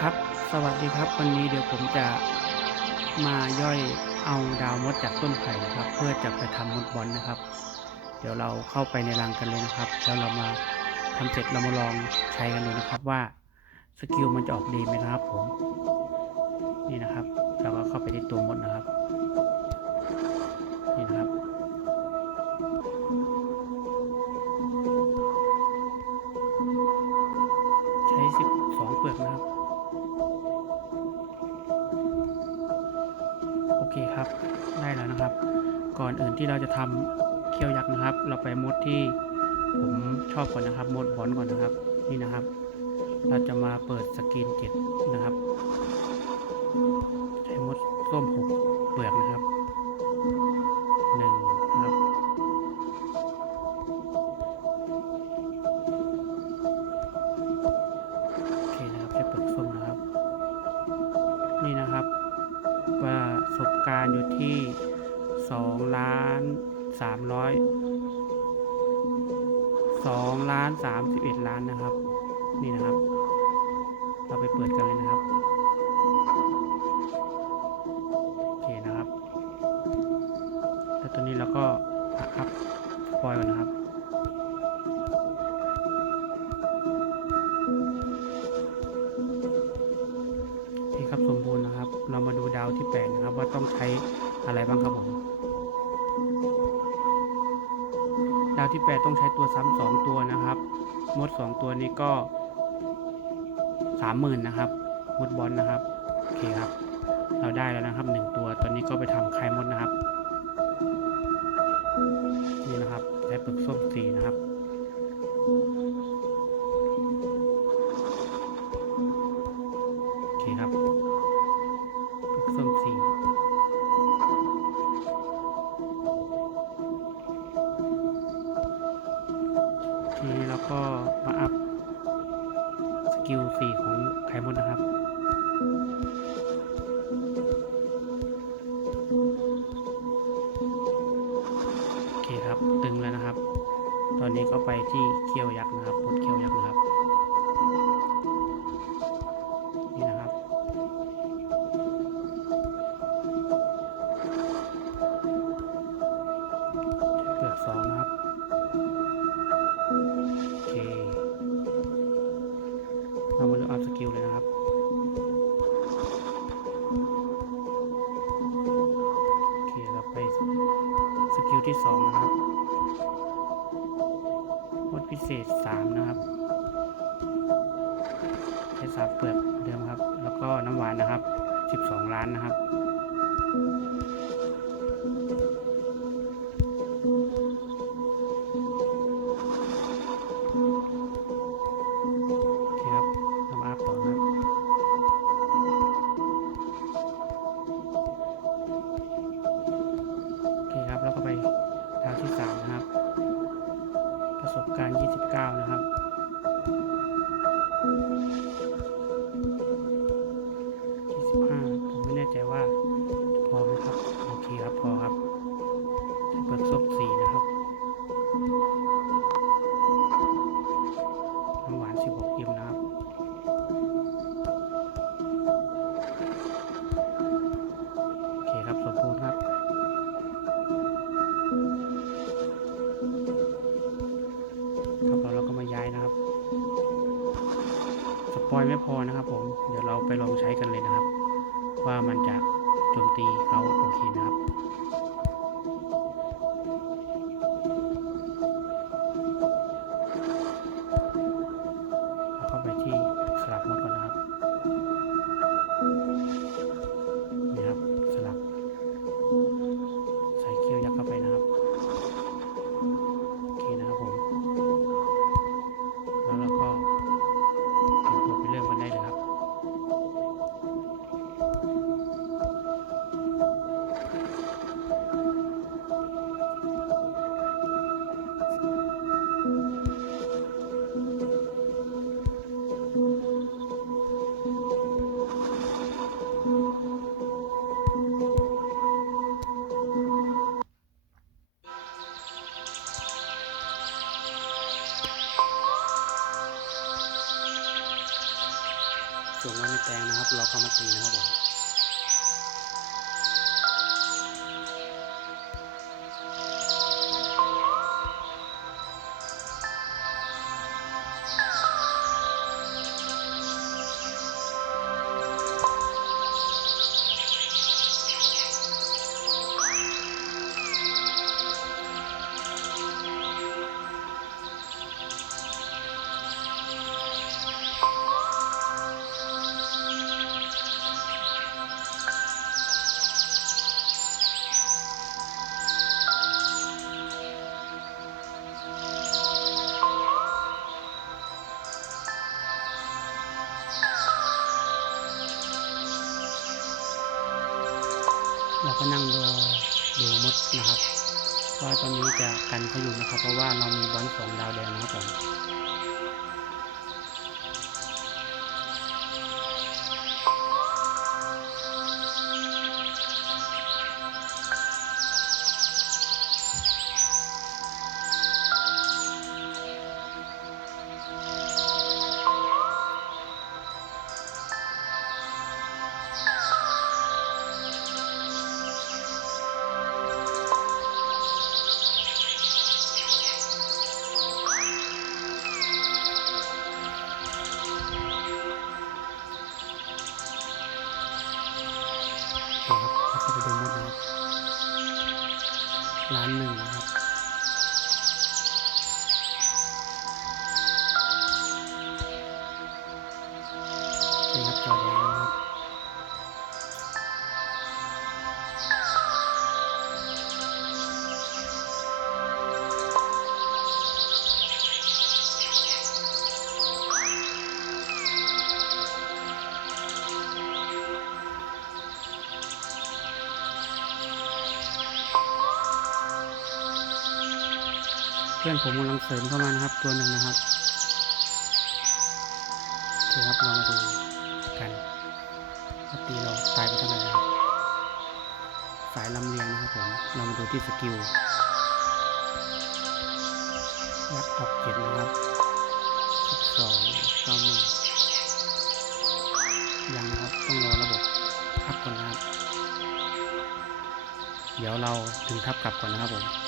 ครับ สวัสดีครับ วันนี้เดี๋ยวผมจะมาย่อยเอาดาวมดจากต้นไผ่นะครับ เพื่อจะไปทำมดบอลนะครับ เดี๋ยวเราเข้าไปในรังกันเลยนะครับ แล้วเรามาทำเสร็จเรามาลองใช้กันดูนะครับว่าสกิลมันจะออกดีไหมนะครับผม นี่นะครับ เราก็เข้าไปที่ตัวมดนะครับ นี่นะครับใช้สิบสองเปลือกนะครับ เคครับได้แล้วนะครับ ก่อนอื่นที่เราจะทำเคี่ยวยักษ์นะครับ เราไปมดที่ผมชอบก่อนนะครับมดบอลก่อนนะครับนี่นะครับ เราจะมาเปิดสกรีนเจ็ดนะครับใช้มดส้มหกเปลือกนะครับ อยู่ที่สองล้านสามร้อยสองล้านสามสิบเอ็ดล้านนะครับ นี่นะครับ เราไปเปิดกันเลยนะครับโอเคนะครับ แล้วตอนนี้เราก็อัพปล่อยก่อนนะ ปดนะครับ ว่าต้องใช้อะไรบ้างครับผมดาวที่แปดต้องใช้ตัวซ้ำสองตัวนะครับ มดสองตัวนี้ก็สามหมื่นนะครับ มดบอลนะครับ โอเคครับ เราได้แล้วนะครับหนึ่งตัวตอนนี้ก็ไปทำไข่มดนะครับ นี่นะครับใช้ปึกส้มสีนะครับ ทีนี้เราก็มาอัพสกิลสีของไข่มดนะครับโอเคครับตึงแล้วนะครับ ตอนนี้ก็ไปที่เคี้ยวยักษ์นะครับพดเคี้ยวยักษ์นะครับ อัพสกิลเลยนะครับ โอเคเราไปสกิลที่สองนะครับมดพิเศษสามนะครับใช้สามเปลือกเดิมครับ แล้วก็น้ำหวานนะครับ 12 ล้านนะครับ การ 29 สปอยไม่พอนะครับผมเดี๋ยวเราไปลองใช้กันเลยนะครับ ว่ามันจะโจมตีเขาโอเคนะครับ ส่วงไว้ในแปลงนะครับ เราเข้ามาตีนะครับผม เราก็นั่งรอดูมดนะครับว่าตอนนี้จะกันเขาอยู่นะครับ เพราะว่าเรามีบอลสองดาวแดงนะครับผม หนึ่ง พื่อนผมกำลังเสริมเข้ามานะครับ ตัวหนึ่งนะครับโอเคครับเรามาดูกันว่าตีเราตายไปเท่าไหร่ครับสายลำเลียงนะครับผมเรามาดูที่สกิลยักษ์ออกเจ็ดนะครับสิบสองเก้าหมื่นยังนะครับต้องรอระบบทับก่อนนะครับ เดี๋ยวเราถึงทับกลับก่อนนะครับผม